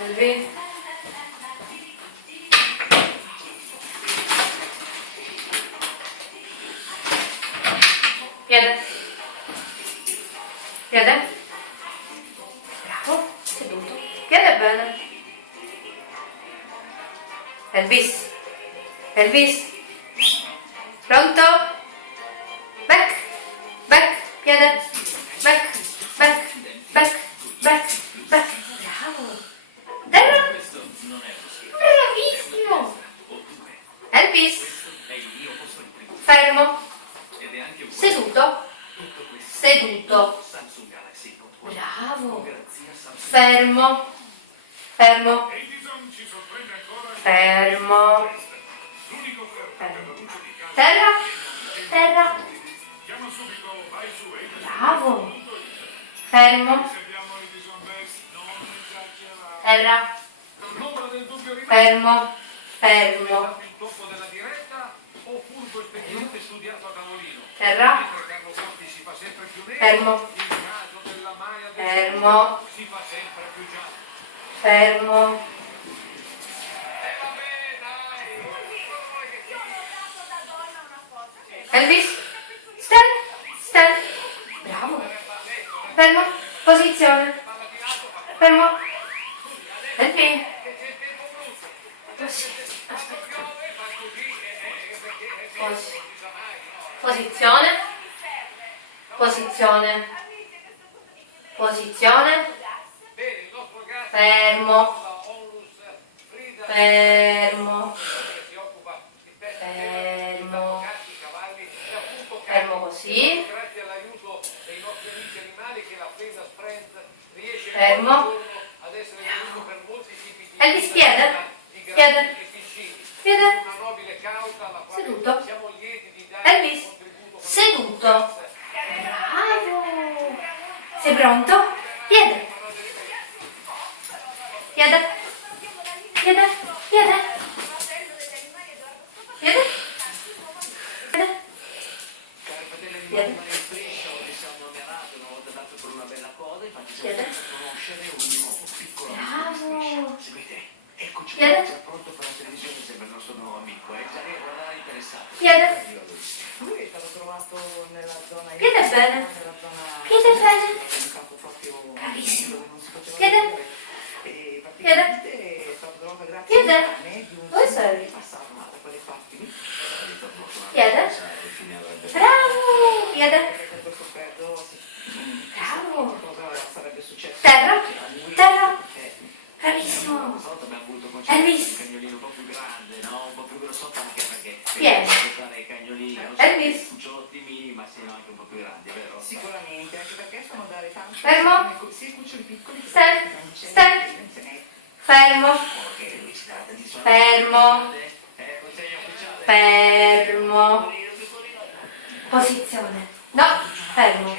Elvi. Piede. Piede. Bravo, seduto. Piede bene. Elvis. Elvis. Pronto? Back. Back. Piede. Back. Back. Back. Back. Back. Bravo. Terra. Bravissimo. Elvis. Fermo. Seduto. Seduto. Bravo. Fermo. Fermo. Fermo. Fermo. Terra. Terra. Bravo. Fermo. Terra. Fermo. Fermo. Terra. Fermo. Fermo. Fermo. Elvis. Stand. Stand. Bravo. Fermo. Posizione. Fermo. Elvis. Posizione. Posizione. Posizione. Fermo. Fermo. Fermo. Fermo così. Fermo. Elvis, piede. Piede. Piede. Seduto. Elvis. Seduto. Bravo. Sei pronto? Piede. Piede. Piede. Piede. Piede. Piede. Piede. Piede. Bravo. Piede. Pronto per la televisione, sembra il nostro nuovo amico, già lì a guardare interessato. Piede. Lui è stato trovato nella zona Piede bene. Piede bene. Bravissimo. Piede. E Piede. praticamente è stato trovato grazie Piede. a me di un Dove sei? che passava da quelle parti lì. Piede. Bravo. Piede. Per questo credo Bravo. cosa sarebbe successo Terra. a lui. Terra. Perché Bravissimo. Una volta abbiamo avuto Elvis. un cagnolino un po' più grande, no? Un po' più grossotto anche perché Piede. portare i cagnolini, non so, Elvis. cucciolotti mini, ma siano anche un po' più grandi, vero? sicuramente, anche perché sono da tanti Fermo. sia cuccioli piccoli che Stand. non c'è Stand. Fermo. Ok, lui ci dà tantissimo. Fermo. Consegna ufficiale. Fermo. Posizione. No. Fermo.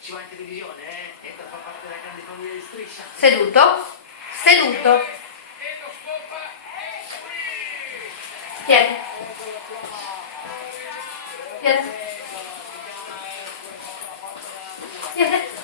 Ci va in televisione, entra a far parte della grande famiglia di Striscia. Seduto. Seduto. Piede. Piede. Piede.